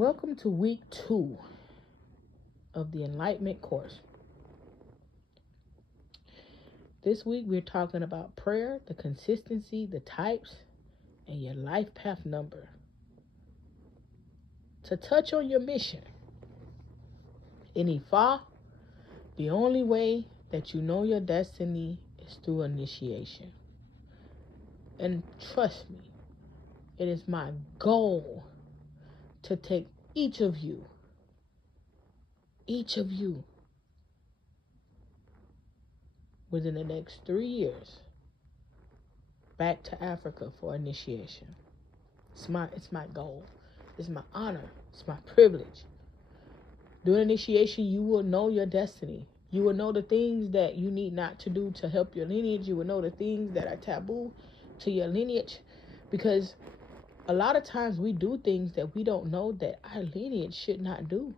Welcome to week 2 of the Enlightenment course. This week we're talking about prayer, the consistency, the types, and your life path number. To touch on your mission, in Ifa, the only way that you know your destiny is through initiation. And trust me, it is my goal to take each of you, within the next 3 years, back to Africa for initiation. It's my goal. It's my honor. It's my privilege. During initiation, you will know your destiny. You will know the things that you need not to do to help your lineage. You will know the things that are taboo to your lineage. Because a lot of times we do things that we don't know that our lineage should not do.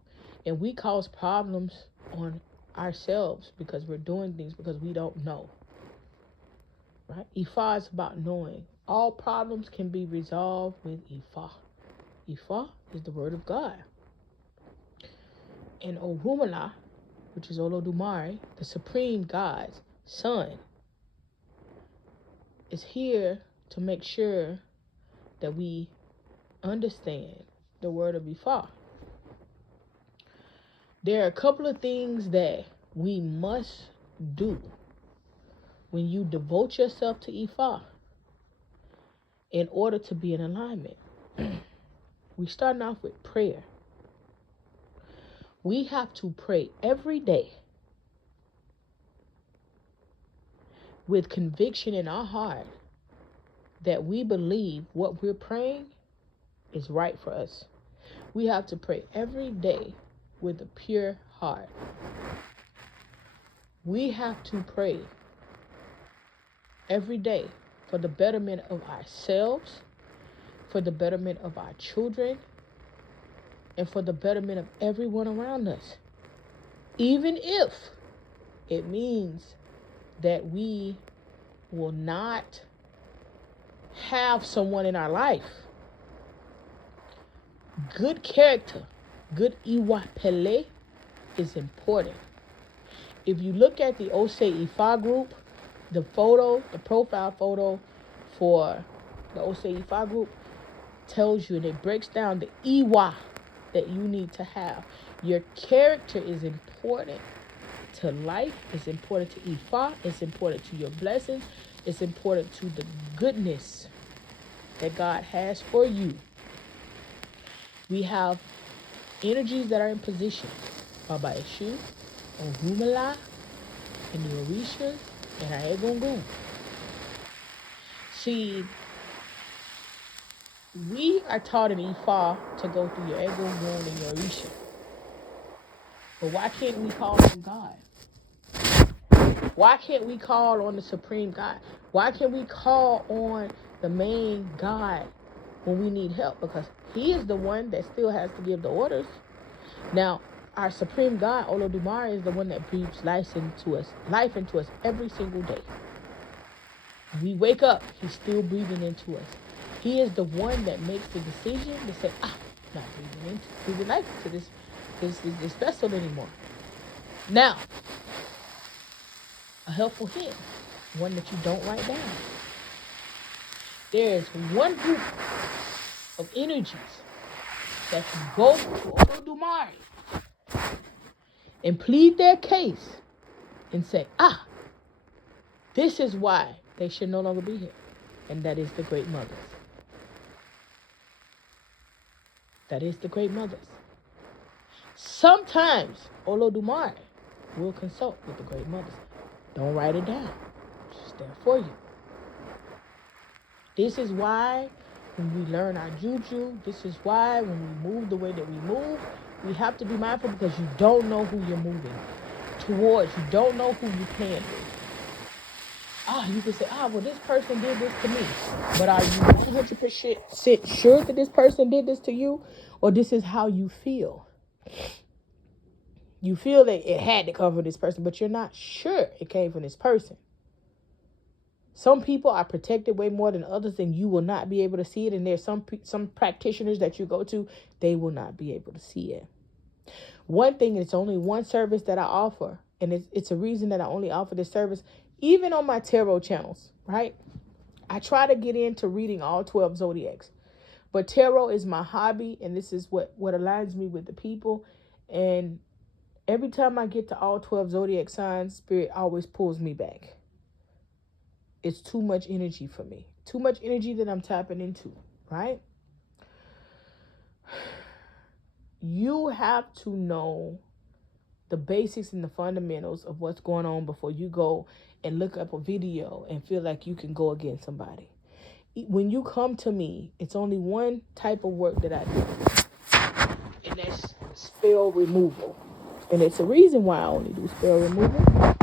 And we cause problems on ourselves because we're doing things because we don't know. Right? Ifa is about knowing. All problems can be resolved with Ifa. Ifa is the word of God. And Orumala, which is Olodumare, the supreme God's son, is here to make sure that we understand the word of Ifa. There are a couple of things that we must do when you devote yourself to Ifa in order to be in alignment. We're starting off with prayer. We have to pray every day with conviction in our heart that we believe what we're praying is right for us. We have to pray every day with a pure heart. We have to pray every day for the betterment of ourselves, for the betterment of our children, and for the betterment of everyone around us. Even if it means that we will not have someone in our life. Good character, good iwapele is important. If you look at the Ose Ifa group, the profile photo for the Ose Ifa group tells you, and it breaks down the Iwa that you need to have. Your character is important to life. It's important to Ifa. It's important to your blessings. It's important to the goodness that God has for you. We have energies that are in position. Baba Eshu, Orumala, and the Orishas, and our Egungun. See, we are taught in Ifa to go through your Egungun and your Orisha. But why can't we call on God? Why can't we call on the supreme God? Why can't we call on the main God when we need help? Because he is the one that still has to give the orders. Now, our supreme God, Olodumare, is the one that breathes life into us every single day. When we wake up, he's still breathing into us. He is the one that makes the decision to say, not breathing life into this vessel anymore. Now, a helpful hint, one that you don't write down. There is one group of energies that can go to Olodumare and plead their case and say, this is why they should no longer be here. And that is the great mothers. That is the great mothers. Sometimes Olodumare will consult with the great mothers. Don't write it down. It's just there for you. This is why when we learn our juju, this is why when we move the way that we move, we have to be mindful because you don't know who you're moving towards. You don't know who you're playing with. You can say, well, this person did this to me. But are you 100% sure that this person did this to you? Or this is how you feel? You feel that it had to come from this person, but you're not sure it came from this person. Some people are protected way more than others, and you will not be able to see it. And there's some practitioners that you go to, they will not be able to see it. One thing, it's only one service that I offer, and it's a reason that I only offer this service, even on my tarot channels, right? I try to get into reading all 12 zodiacs, but tarot is my hobby, and this is what aligns me with the people. And every time I get to all 12 zodiac signs, Spirit always pulls me back. It's too much energy for me. Too much energy that I'm tapping into, right? You have to know the basics and the fundamentals of what's going on before you go and look up a video and feel like you can go against somebody. When you come to me, it's only one type of work that I do, and that's spell removal. And it's a reason why I only do spell removal.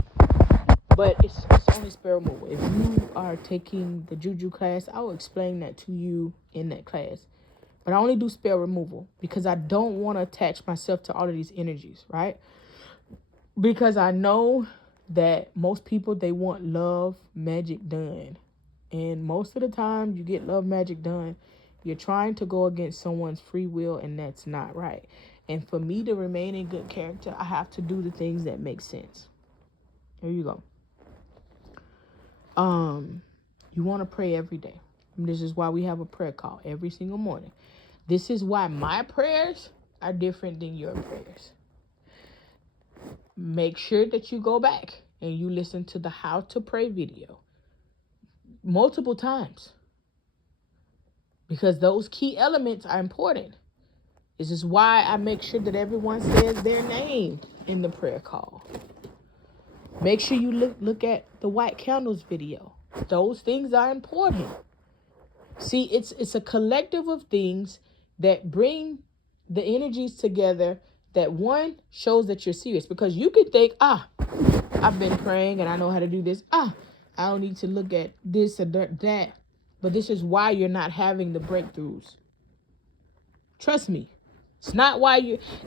But it's only spell removal. If you are taking the Juju class, I will explain that to you in that class. But I only do spell removal because I don't want to attach myself to all of these energies, right? Because I know that most people, they want love magic done. And most of the time you get love magic done, you're trying to go against someone's free will, and that's not right. And for me to remain in good character, I have to do the things that make sense. There you go. You want to pray every day. And this is why we have a prayer call every single morning. This is why my prayers are different than your prayers. Make sure that you go back and you listen to the how to pray video multiple times, because those key elements are important. This is why I make sure that everyone says their name in the prayer call. Make sure you look at the white candles video. Those things are important. See, it's a collective of things that bring the energies together, that one shows that you're serious. Because you could think, I've been praying and I know how to do this. I don't need to look at this or that. But this is why you're not having the breakthroughs. Trust me.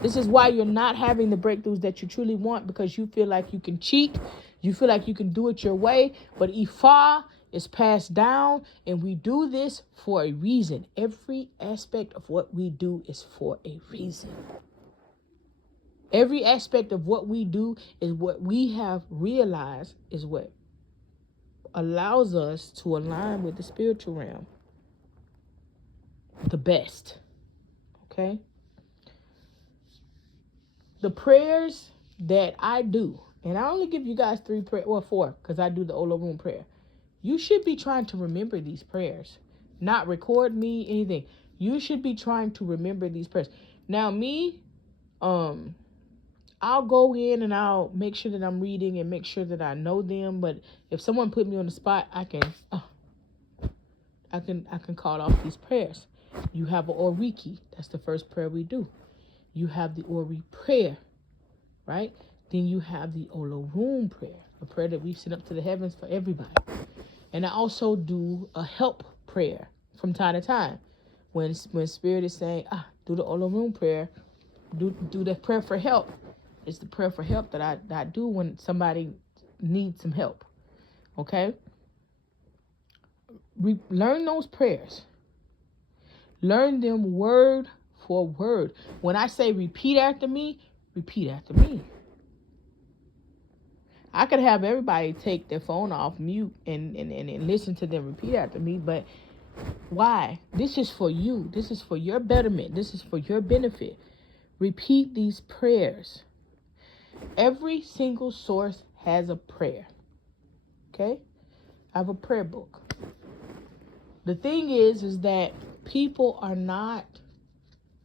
This is why you're not having the breakthroughs that you truly want, because you feel like you can cheat. You feel like you can do it your way. But Ifa is passed down, and we do this for a reason. Every aspect of what we do is for a reason. Every aspect of what we do is what we have realized is what allows us to align with the spiritual realm the best. Okay? The prayers that I do, and I only give you guys 4, because I do the Ola Room prayer. You should be trying to remember these prayers, not record me, anything. You should be trying to remember these prayers. Now, me, I'll go in and I'll make sure that I'm reading and make sure that I know them. But if someone put me on the spot, I can call off these prayers. You have an Oriki. That's the first prayer we do. You have the Ori prayer, right? Then you have the Olorun prayer, a prayer that we send up to the heavens for everybody. And I also do a help prayer from time to time. When Spirit is saying, do the Olorun prayer, do the prayer for help. It's the prayer for help that I do when somebody needs some help. Okay? Learn those prayers. Learn them word for word. When I say repeat after me, repeat after me. I could have everybody take their phone off mute and listen to them repeat after me, but why? This is for you. This is for your betterment. This is for your benefit. Repeat these prayers. Every single source has a prayer. Okay? I have a prayer book. The thing is that people are not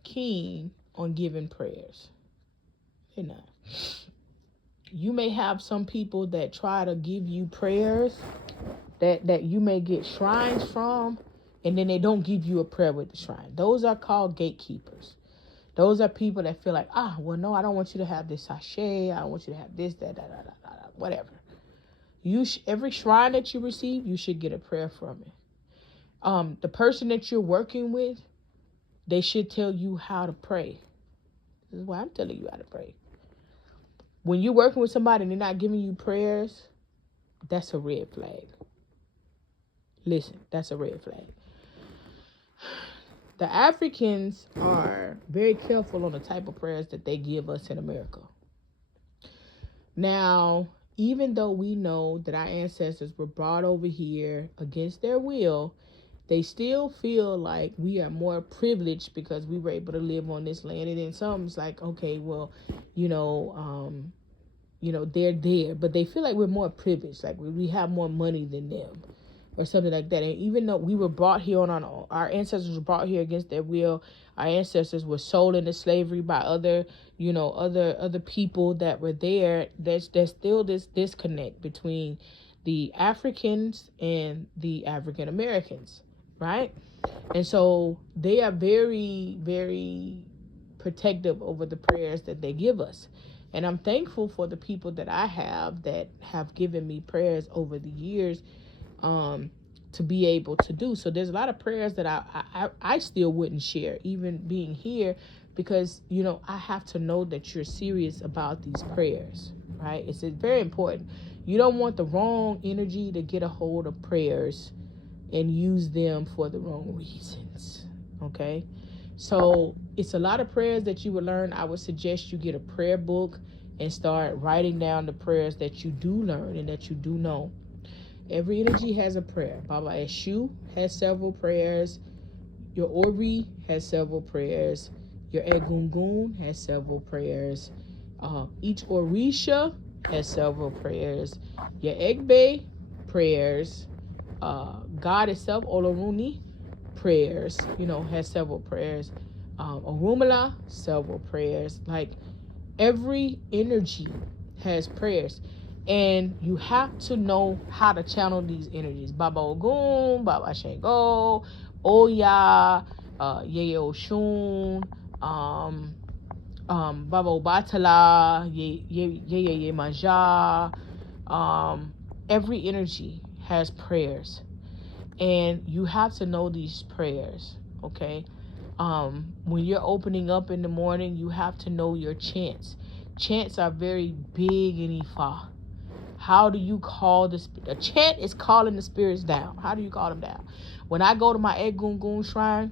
keen on giving prayers. They're not. You may have some people that try to give you prayers that you may get shrines from, and then they don't give you a prayer with the shrine. Those are called gatekeepers. Those are people that feel like, well, no, I don't want you to have this sachet. I don't want you to have this, that, whatever. Every shrine that you receive, you should get a prayer from it. The person that you're working with, they should tell you how to pray. This is why I'm telling you how to pray. When you're working with somebody and they're not giving you prayers, that's a red flag. listen, that's a red flag. The Africans are very careful on the type of prayers that they give us in America. Now, even though we know that our ancestors were brought over here against their will, they still feel like we are more privileged because we were able to live on this land. And then some's like, okay, well, they're there, but they feel like we're more privileged, like we have more money than them or something like that. And even though we were brought here our ancestors were brought here against their will, our ancestors were sold into slavery by other people that were there. There's still this disconnect between the Africans and the African Americans, right? And so they are very, very protective over the prayers that they give us. And I'm thankful for the people that I have that have given me prayers over the years to be able to do. So there's a lot of prayers that I still wouldn't share, even being here, because, I have to know that you're serious about these prayers, right? It's very important. You don't want the wrong energy to get a hold of prayers and use them for the wrong reasons, okay? So it's a lot of prayers that you would learn. I would suggest you get a prayer book and start writing down the prayers that you do learn and that you do know. Every energy has a prayer. Baba Eshu has several prayers. Your Ori has several prayers. Your Egungun has several prayers. Each Orisha has several prayers. Your Egbe prayers. God itself, Oloruni, prayers, has several prayers. Orumala, several prayers. Like, every energy has prayers. And you have to know how to channel these energies. Baba Ogun, Baba Shango, Oya, Yeye Oshun, Baba Obatala, Yeye Manja. Every energy has prayers. And you have to know these prayers, okay? When you're opening up in the morning, you have to know your chants. Chants are very big in Ifa. How do you call a chant is calling the spirits down. How do you call them down? When I go to my Egungun shrine,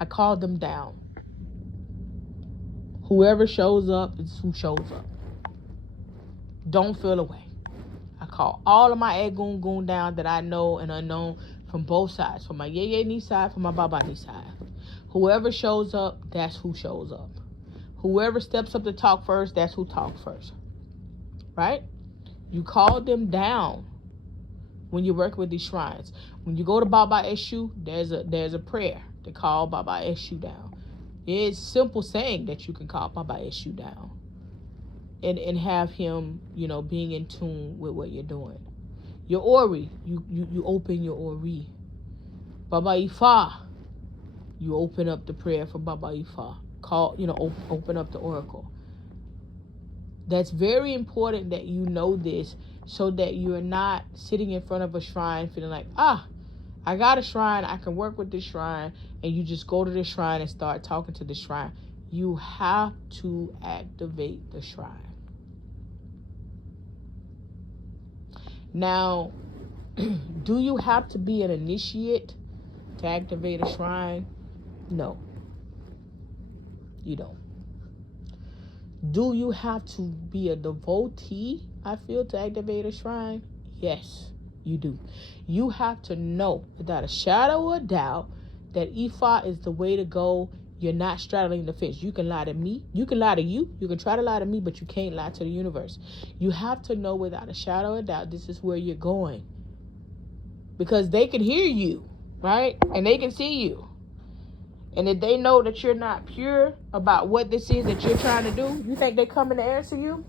I call them down. Whoever shows up is who shows up. Don't feel away. I call all of my Egungun down that I know and unknown from both sides, from my Yeye Ni side, from my Baba Ni side. Whoever shows up, that's who shows up. Whoever steps up to talk first, that's who talks first. Right? You call them down when you work with these shrines. When you go to Baba Eshu, there's a prayer to call Baba Eshu down. It's simple saying that you can call Baba Eshu down. And have him, being in tune with what you're doing. Your Ori, you open your Ori. Baba Ifa, you open up the prayer for Baba Ifa. Open up the oracle. That's very important that you know this, so that you're not sitting in front of a shrine feeling like, I got a shrine, I can work with this shrine, and you just go to the shrine and start talking to the shrine. You have to activate the shrine. Now, do you have to be an initiate to activate a shrine? No, you don't. Do you have to be a devotee, I feel, to activate a shrine? Yes, you do. You have to know without a shadow of a doubt that Ifa is the way to go. You're not straddling the fence. You can lie to me. You can lie to you. You can try to lie to me, but you can't lie to the universe. You have to know without a shadow of a doubt this is where you're going. Because they can hear you, right? And they can see you. And if they know that you're not pure about what this is that you're trying to do, you think they coming to answer you?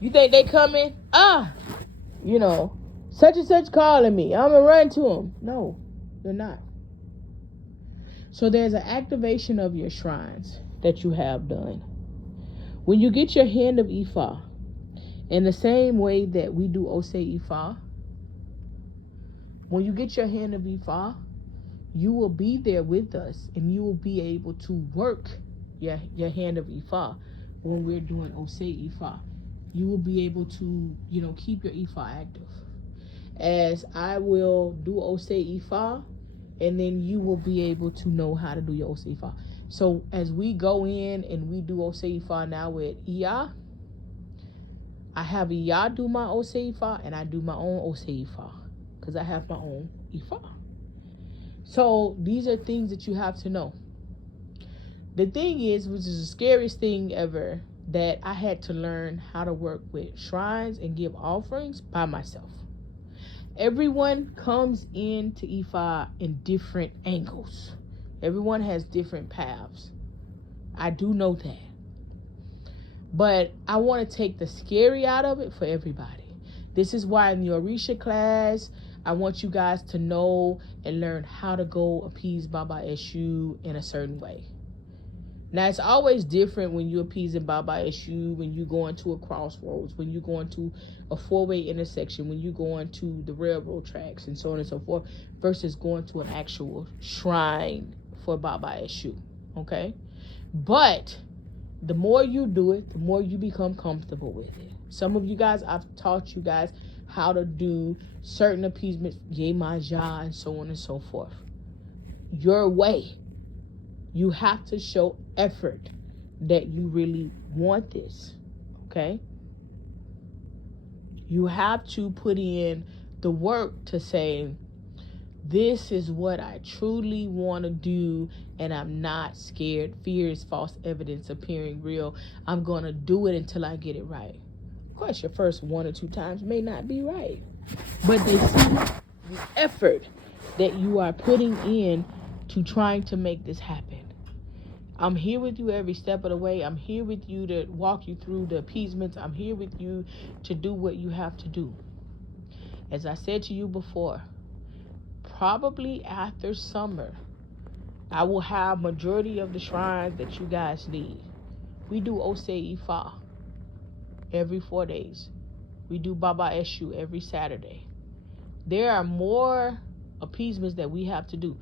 You think they coming? Such and such calling me. I'm going to run to them. No, they're not. So there's an activation of your shrines that you have done. When you get your hand of Ifa, in the same way that we do Ose Ifa, when you get your hand of Ifa, you will be there with us and you will be able to work your hand of Ifa when we're doing Ose Ifa. You will be able to, keep your Ifa active. as I will do Osei Ifa, and then you will be able to know how to do your Osei Ifa. So as we go in and we do Osei Ifa now with Iya, I have Iya do my Osei Ifa, and I do my own Osei Ifa, because I have my own Ifa. So these are things that you have to know. The thing is, which is the scariest thing ever, that I had to learn how to work with shrines and give offerings by myself. Everyone comes into Ifa in different angles. Everyone has different paths. I do know that. But I want to take the scary out of it for everybody. This is why in your Orisha class, I want you guys to know and learn how to go appease Baba Eshu in a certain way. Now, it's always different when you appeasing Baba Eshu, when you go into a crossroads, when you go into a four-way intersection, when you go into the railroad tracks, and so on and so forth, versus going to an actual shrine for Baba Eshu, okay? But the more you do it, the more you become comfortable with it. Some of you guys, I've taught you guys how to do certain appeasements, Yemaja, and so on and so forth. Your way. You have to show effort that you really want this, okay? You have to put in the work to say, this is what I truly want to do, and I'm not scared. Fear is false evidence appearing real. I'm going to do it until I get it right. Of course, your first 1 or 2 times may not be right, but they see the effort that you are putting in to trying to make this happen. I'm here with you every step of the way. I'm here with you to walk you through the appeasements. I'm here with you to do what you have to do. As I said to you before, probably after summer, I will have majority of the shrines that you guys need. We do Osei Ifa every 4 days. We do Baba Eshu every Saturday. There are more appeasements that we have to do.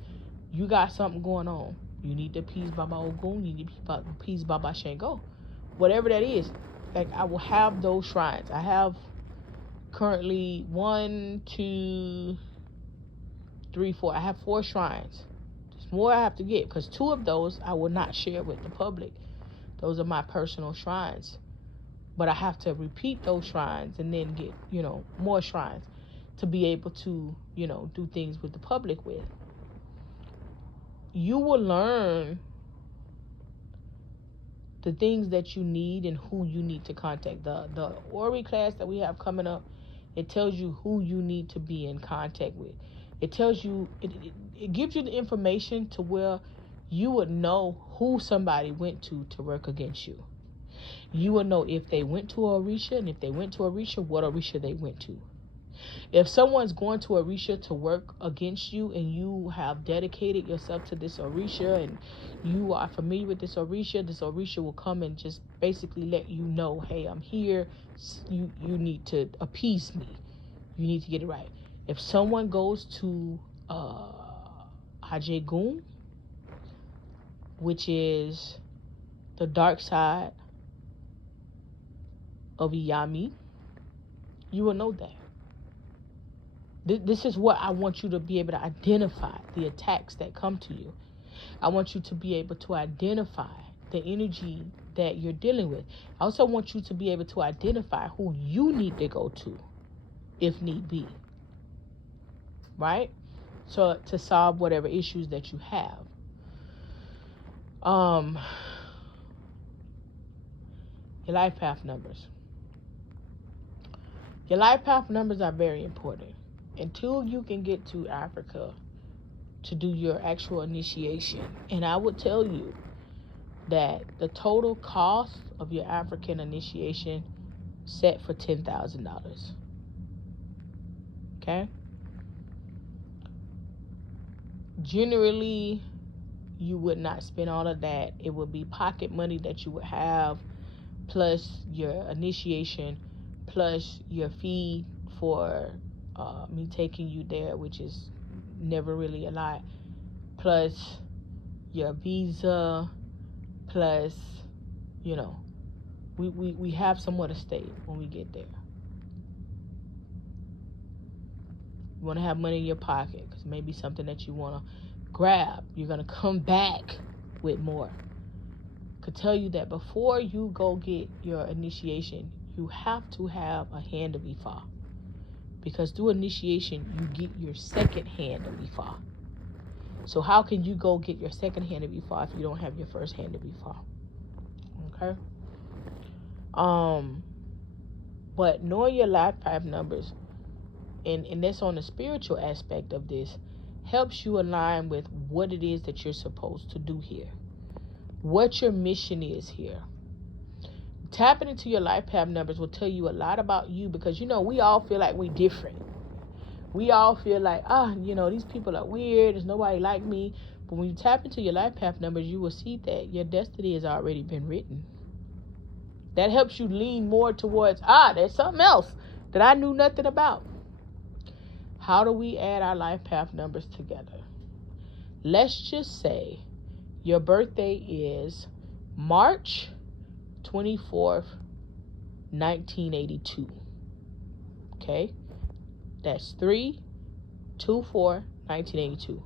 You got something going on. You need to appease Baba Ogun. You need to appease Baba Shango. Whatever that is. Like, I will have those shrines. I have currently 1, 2, 3, 4. I have 4 shrines. There's more I have to get, because 2 of those I will not share with the public. Those are my personal shrines. But I have to repeat those shrines and then get, more shrines to be able to, do things with the public with. You will learn the things that you need and who you need to contact. The Ori class that we have coming up, it tells you who you need to be in contact with. It tells you, it gives you the information to where you would know who somebody went to work against you. You will know if they went to Orisha, and if they went to Orisha, what Orisha they went to. If someone's going to Orisha to work against you, and you have dedicated yourself to this Orisha, and you are familiar with this Orisha will come and just basically let you know, hey, I'm here. You need to appease me. You need to get it right. If someone goes to Ajegun, which is the dark side of Iyami, you will know that. This is what I want you to be able to identify, the attacks that come to you. I want you to be able to identify the energy that you're dealing with. I also want you to be able to identify who you need to go to, if need be. Right? So to solve whatever issues that you have. Your life path numbers. Your life path numbers are very important. Until you can get to Africa to do your actual initiation. And I would tell you that the total cost of your African initiation set for $10,000. Okay? Generally, you would not spend all of that. It would be pocket money that you would have, plus your initiation, plus your fee for me taking you there, which is never really a lot, plus your visa, plus, we have somewhere to stay when we get there. You want to have money in your pocket because maybe something that you want to grab. You're going to come back with more. Could tell you that before you go get your initiation, you have to have a hand of Ifa. Because through initiation, you get your second hand of Ifa. So how can you go get your second hand of Ifa if you don't have your first hand of Ifa? Okay? But knowing your life path numbers, and that's on the spiritual aspect of this, helps you align with what it is that you're supposed to do here. What your mission is here. Tapping into your life path numbers will tell you a lot about you, because, we all feel like we're different. We all feel like, these people are weird. There's nobody like me. But when you tap into your life path numbers, you will see that your destiny has already been written. That helps you lean more towards, there's something else that I knew nothing about. How do we add our life path numbers together? Let's just say your birthday is March 24th, 1982. Okay? That's 3/24/1982.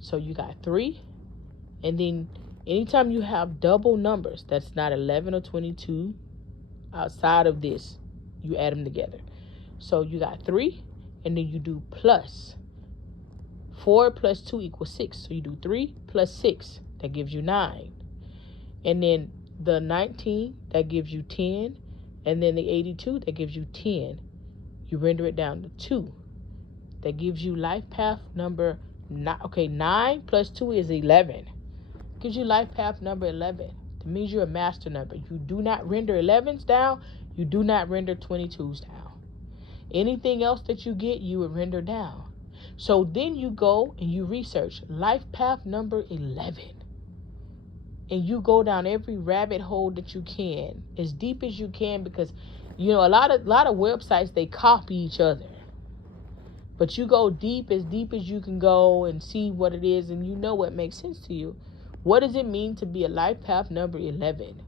So you got 3. And then anytime you have double numbers, that's not 11 or 22, outside of this, you add them together. So you got 3, and then you do plus. 4 plus 2 equals 6. So you do 3 plus 6. That gives you 9. And then the 19, that gives you 10. And then the 82, that gives you 10. You render it down to 2. That gives you life path number 9. Okay, 9 plus 2 is 11. Gives you life path number 11. That means you're a master number. You do not render 11s down. You do not render 22s down. Anything else that you get, you would render down. So then you go and you research life path number 11. And you go down every rabbit hole that you can, as deep as you can, because, a lot of websites, they copy each other. But you go deep as you can go and see what it is, and what makes sense to you. What does it mean to be a life path number 11?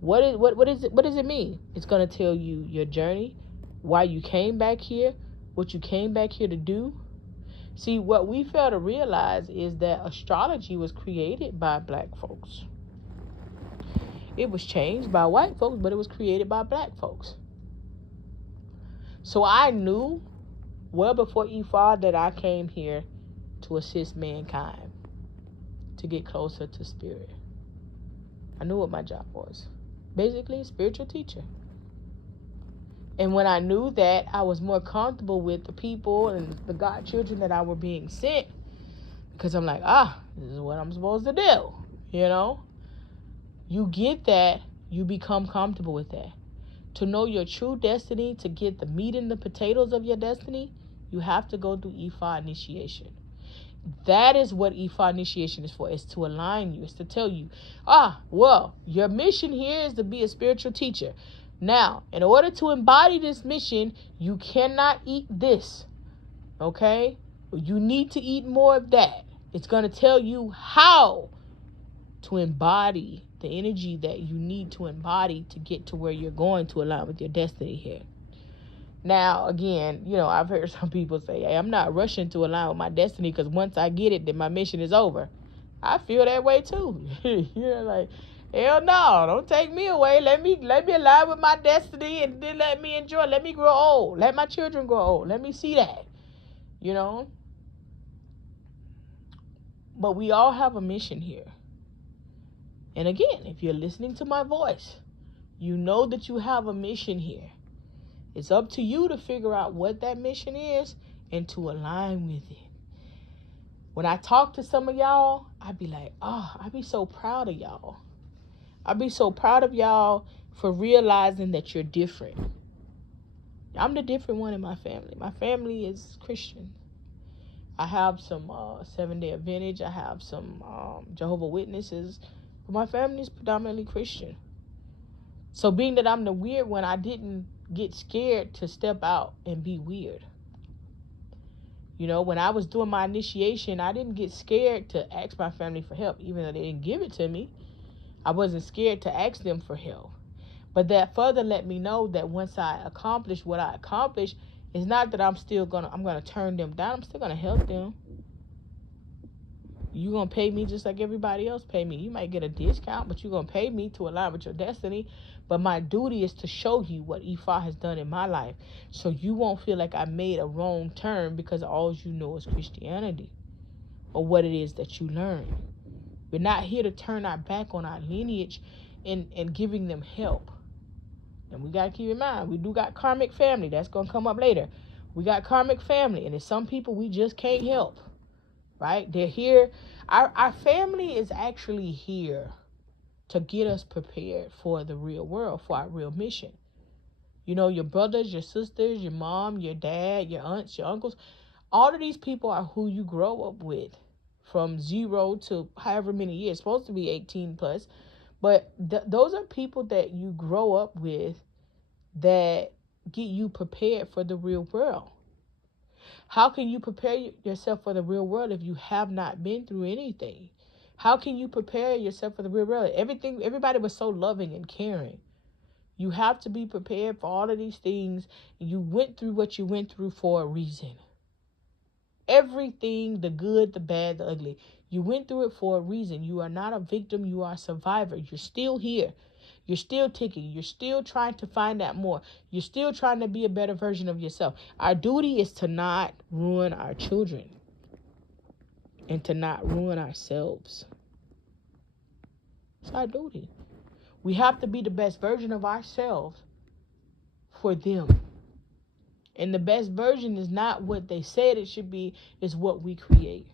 What does it mean? It's going to tell you your journey, why you came back here, what you came back here to do. See, what we fail to realize is that astrology was created by black folks. It was changed by white folks, but it was created by black folks. So I knew well before Ifa that I came here to assist mankind, to get closer to spirit. I knew what my job was. Basically, a spiritual teacher. And when I knew that, I was more comfortable with the people and the God children that I were being sent, because I'm like, this is what I'm supposed to do. You get that, you become comfortable with that. To know your true destiny, to get the meat and the potatoes of your destiny, you have to go through Ifa initiation. That is what Ifa initiation is for. It's to align you. It's to tell you, your mission here is to be a spiritual teacher. Now, in order to embody this mission, you cannot eat this. Okay? You need to eat more of that. It's going to tell you how to embody the energy that you need to embody to get to where you're going to align with your destiny here. Now, again, I've heard some people say, hey, I'm not rushing to align with my destiny, because once I get it, then my mission is over. I feel that way too. Like, hell no, don't take me away. Let me align with my destiny, and then let me enjoy. Let me grow old. Let my children grow old. Let me see that. But we all have a mission here. And again, if you're listening to my voice, you know that you have a mission here. It's up to you to figure out what that mission is and to align with it. When I talk to some of y'all, I'd be like, I'd be so proud of y'all. I'd be so proud of y'all for realizing that you're different. I'm the different one in my family. My family is Christian. I have some Seventh-day Adventist. I have some Jehovah's Witnesses. But my family is predominantly Christian. So being that I'm the weird one, I didn't get scared to step out and be weird. When I was doing my initiation, I didn't get scared to ask my family for help, even though they didn't give it to me. I wasn't scared to ask them for help. But that further let me know that once I accomplished what I accomplished, It's not that I'm gonna turn them down. I'm still gonna help them. You're gonna pay me just like everybody else pay me. You might get a discount, but you're gonna pay me to align with your destiny. But my duty is to show you what Ifa has done in my life, so you won't feel like I made a wrong turn because all you know is Christianity or what it is that you learn. We're not here to turn our back on our lineage and giving them help. And we got to keep in mind, we do got karmic family. That's going to come up later. We got karmic family, and there's some people we just can't help, right? They're here. Our family is actually here to get us prepared for the real world, for our real mission. You know, your brothers, your sisters, your mom, your dad, your aunts, your uncles, all of these people are who you grow up with from 0 to however many years. It's supposed to be 18 plus. But those are people that you grow up with that get you prepared for the real world. How can you prepare yourself for the real world if you have not been through anything? How can you prepare yourself for the real world? Everybody was so loving and caring. You have to be prepared for all of these things. You went through what you went through for a reason. Everything, the good, the bad, the ugly. You went through it for a reason. You are not a victim. You are a survivor. You're still here. You're still ticking. You're still trying to find out more. You're still trying to be a better version of yourself. Our duty is to not ruin our children and to not ruin ourselves. It's our duty. We have to be the best version of ourselves for them. And the best version is not what they said it should be, it's what we create.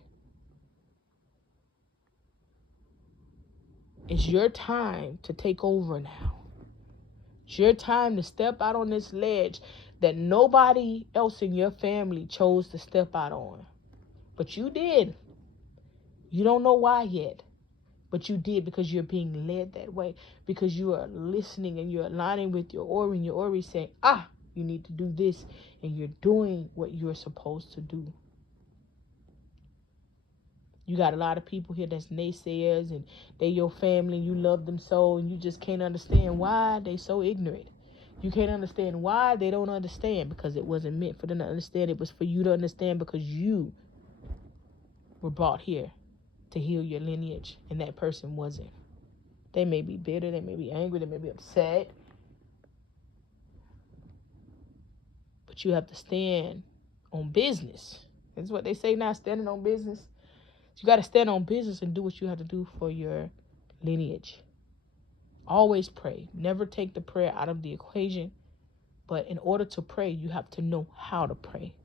It's your time to take over now. It's your time to step out on this ledge that nobody else in your family chose to step out on. But you did. You don't know why yet. But you did because you're being led that way. Because you are listening and you're aligning with your Ori. And your Ori saying, you need to do this. And you're doing what you're supposed to do. You got a lot of people here that's naysayers and they your family and you love them so and you just can't understand why they so ignorant. You can't understand why they don't understand because it wasn't meant for them to understand. It was for you to understand because you were brought here to heal your lineage and that person wasn't. They may be bitter, they may be angry, they may be upset. But you have to stand on business. That's what they say now, standing on business. You got to stand on business and do what you have to do for your lineage. Always pray. Never take the prayer out of the equation. But in order to pray, you have to know how to pray.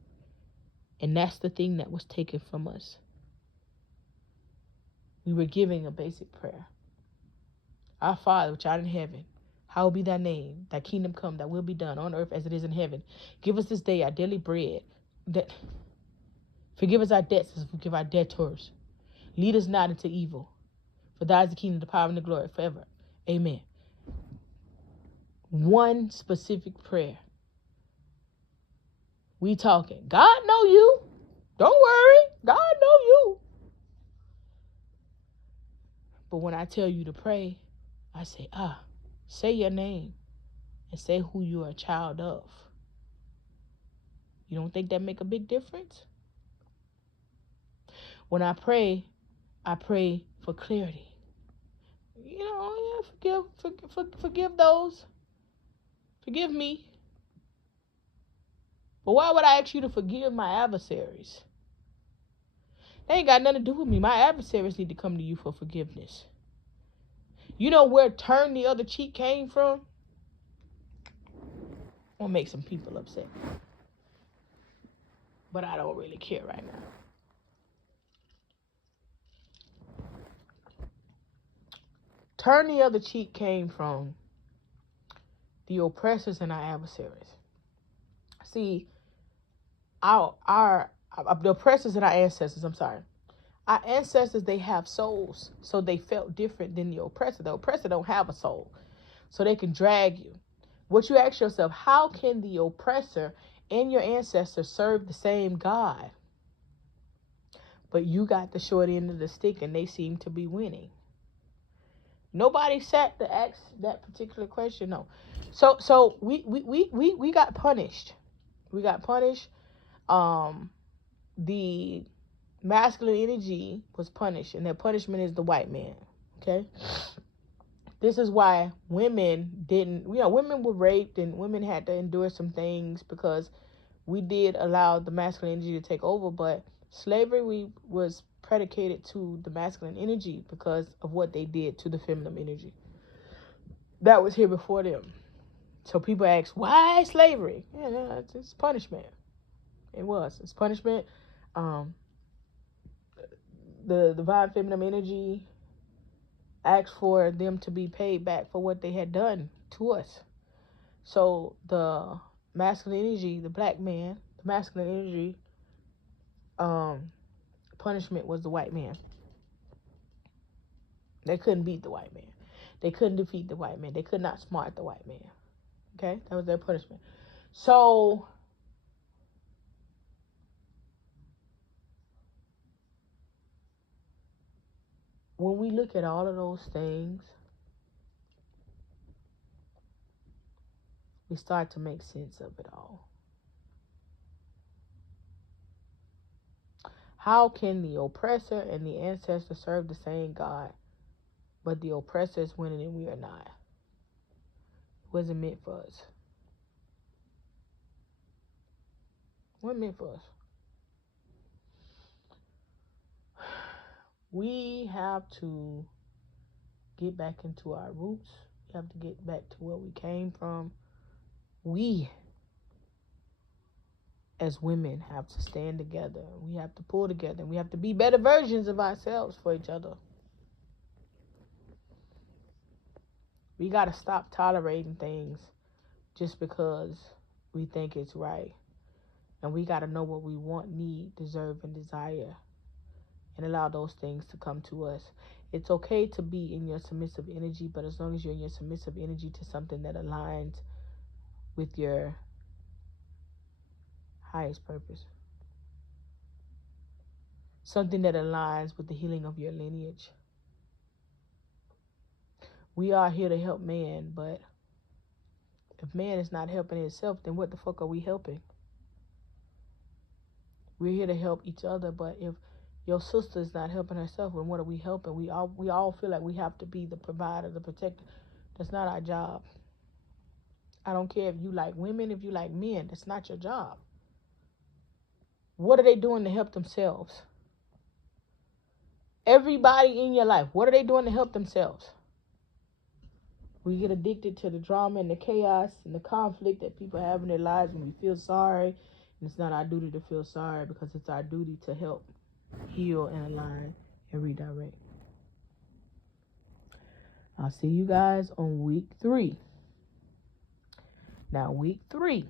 And that's the thing that was taken from us. We were giving a basic prayer. Our Father, which art in heaven, hallowed be thy name. Thy kingdom come, thy will be done on earth as it is in heaven. Give us this day our daily bread. Forgive us our debts as we forgive our debtors. Lead us not into evil. For thine is the kingdom, the power, and the glory forever. Amen. One specific prayer. We talking. God know you. Don't worry. God know you. But when I tell you to pray, I say, say your name and say who you are a child of. You don't think that make a big difference? When I pray for clarity. You know, forgive those. Forgive me. But why would I ask you to forgive my adversaries? They ain't got nothing to do with me. My adversaries need to come to you for forgiveness. You know where turn the other cheek came from? I'll make some people upset. But I don't really care right now. Turn the other cheek came from the oppressors and our adversaries. See, the oppressors and our ancestors, our ancestors, they have souls, so they felt different than the oppressor. The oppressor don't have a soul, so they can drag you. What you ask yourself, how can the oppressor and your ancestors serve the same God? But you got the short end of the stick and they seem to be winning. Nobody sat to ask that particular question, no. So we got punished. We got punished. The masculine energy was punished, and that punishment is the white man. Okay? This is why women didn't, women were raped and women had to endure some things because we did allow the masculine energy to take over, but slavery was predicated to the masculine energy because of what they did to the feminine energy. That was here before them. So people ask, why slavery? Yeah, it's punishment. It's punishment. The divine feminine energy asked for them to be paid back for what they had done to us. So the masculine energy, the black man, the masculine energy, punishment was the white man. They couldn't beat the white man. They couldn't defeat the white man. They could not smart the white man. Okay? That was their punishment. So when we look at all of those things, we start to make sense of it all. How can the oppressor and the ancestor serve the same God, but the oppressor is winning and we are not? It wasn't meant for us. It wasn't meant for us. We have to get back into our roots. We have to get back to where we came from. We, as women, have to stand together. We have to pull together. We have to be better versions of ourselves for each other. We got to stop tolerating things just because we think it's right. And we got to know what we want, need, deserve, and desire, and allow those things to come to us. It's okay to be in your submissive energy, but as long as you're in your submissive energy to something that aligns with your highest purpose. Something that aligns with the healing of your lineage. We are here to help man, but if man is not helping himself, then what the fuck are we helping? We're here to help each other, but if your sister is not helping herself, then what are we helping? We all feel like we have to be the provider, the protector. That's not our job. I don't care if you like women, if you like men. That's not your job. What are they doing to help themselves? Everybody in your life, what are they doing to help themselves? We get addicted to the drama and the chaos and the conflict that people have in their lives, and we feel sorry. And it's not our duty to feel sorry, because it's our duty to help heal and align and redirect. I'll see you guys on week 3. Now, week 3,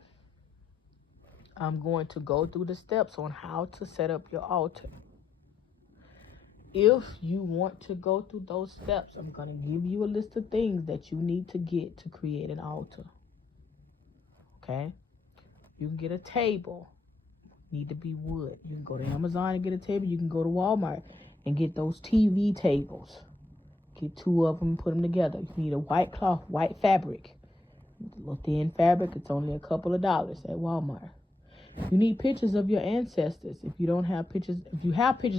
I'm going to go through the steps on how to set up your altar. If you want to go through those steps, I'm going to give you a list of things that you need to get to create an altar. Okay? You can get a table. Need to be wood. You can go to Amazon and get a table. You can go to Walmart and get those TV tables. Get 2 of them and put them together. You need a white cloth, white fabric. A little thin fabric. It's only a couple of dollars at Walmart. You need pictures of your ancestors. If you have pictures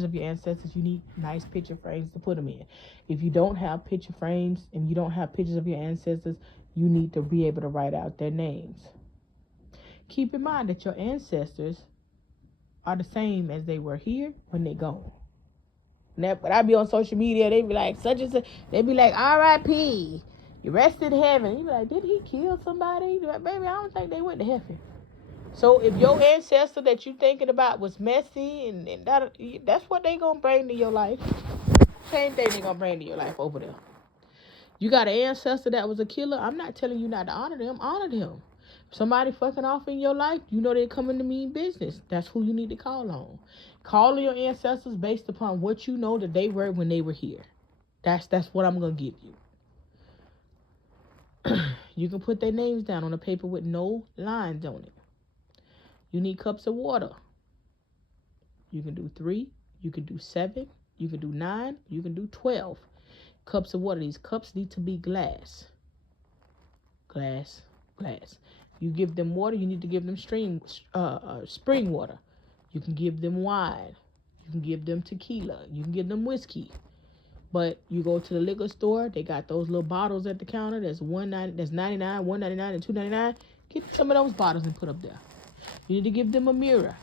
of your ancestors, you need nice picture frames to put them in. If you don't have picture frames and you don't have pictures of your ancestors, you need to be able to write out their names. Keep in mind that your ancestors are the same as they were here when they gone. But I be on social media, they be like such and such. They be like R.I.P. You rest in heaven. You be like, did he kill somebody? Like, baby, I don't think they went to heaven. So if your ancestor that you thinking about was messy, and that's what they gonna bring to your life. Same thing they gonna bring to your life over there. You got an ancestor that was a killer. I'm not telling you not to honor them. Honor them. If somebody fucking off in your life, you know they're coming to mean business. That's who you need to call on. Call on your ancestors based upon what you know that they were when they were here. That's what I'm gonna give you. You can put their names down on a paper with no lines on it. You need cups of water. You can do 3, you can do 7, you can do 9, you can do 12 cups of water. These cups need to be glass. Glass. You give them water, you need to give them spring water. You can give them wine. You can give them tequila. You can give them whiskey. But you go to the liquor store, they got those little bottles at the counter. That's $1.99, $1.99, and $2.99. Get some of those bottles and put up there. You need to give them a mirror.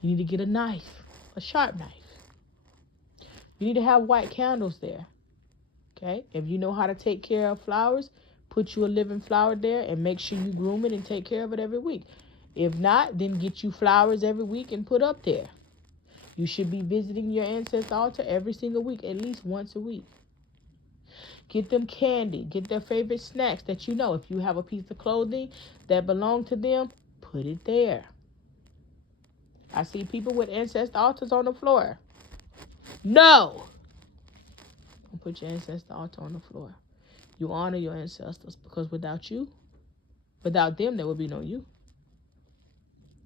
You need to get a knife, a sharp knife. You need to have white candles there. Okay? If you know how to take care of flowers, put you a living flower there and make sure you groom it and take care of it every week. If not, then get you flowers every week and put up there. You should be visiting your ancestor altar every single week, at least once a week. Get them candy. Get their favorite snacks that you know. If you have a piece of clothing that belongs to them, put it there. I see people with ancestor altars on the floor. No! Don't put your ancestor altar on the floor. You honor your ancestors, because without them, there would be no you.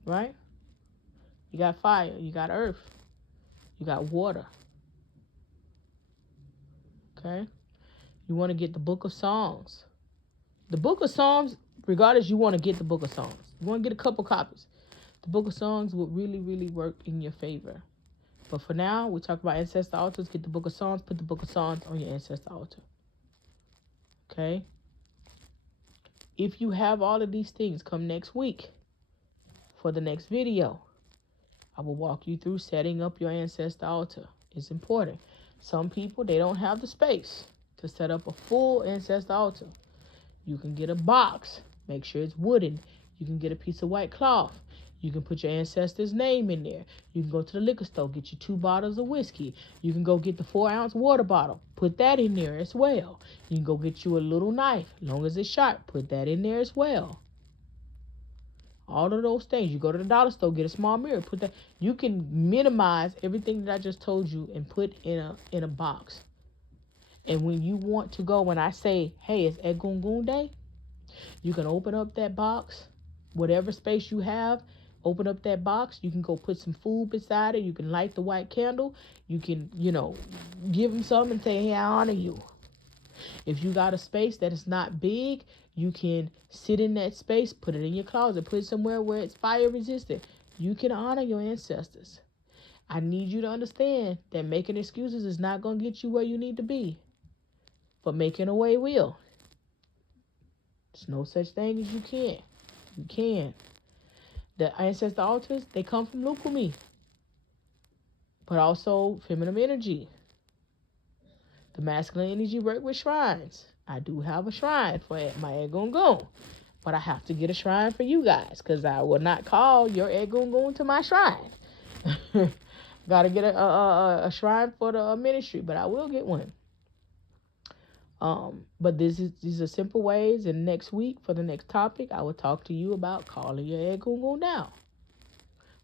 Right? You got fire. You got earth. You got water. Okay? You want to get the book of Songs. The book of Songs, regardless, you want to get the book of Songs. You want to get a couple copies. The book of Songs will really, really work in your favor. But for now, we talk about ancestor altars. Get the book of Songs. Put the book of Songs on your ancestor altar. Okay? If you have all of these things, come next week for the next video. I will walk you through setting up your ancestor altar. It's important. Some people, they don't have the space to set up a full ancestor altar. You can get a box. Make sure it's wooden. You can get a piece of white cloth. You can put your ancestor's name in there. You can go to the liquor store, get you 2 bottles of whiskey. You can go get the 4-ounce water bottle. Put that in there as well. You can go get you a little knife, as long as it's sharp. Put that in there as well. All of those things. You go to the dollar store, get a small mirror. Put that. You can minimize everything that I just told you and put in a box. And when you want to go, when I say, hey, it's Egungun Day, you can open up that box, whatever space you have. Open up that box. You can go put some food beside it. You can light the white candle. You can, give them some and say, hey, I honor you. If you got a space that is not big, you can sit in that space, put it in your closet, put it somewhere where it's fire resistant. You can honor your ancestors. I need you to understand that making excuses is not going to get you where you need to be. But making a way will. There's no such thing as you can't. You can. The ancestor altars, they come from Lukumi, but also feminine energy. The masculine energy work with shrines. I do have a shrine for my Egungun, but I have to get a shrine for you guys, because I will not call your Egungun to my shrine. Got to get a shrine for the ministry, but I will get one. But these are simple ways, and next week for the next topic, I will talk to you about calling your Egungun down.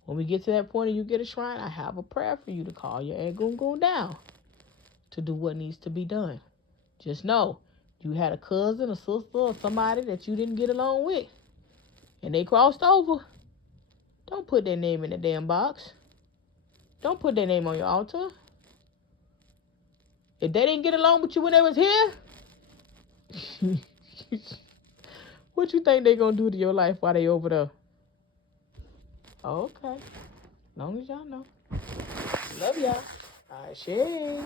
When we get to that point and you get a shrine, I have a prayer for you to call your Egungun down to do what needs to be done. Just know, you had a cousin, a sister, or somebody that you didn't get along with, and they crossed over. Don't put their name in the damn box. Don't put their name on your altar. If they didn't get along with you when they was here, what you think they gonna do to your life while they over there? Okay. Long as y'all know. Love y'all. I share.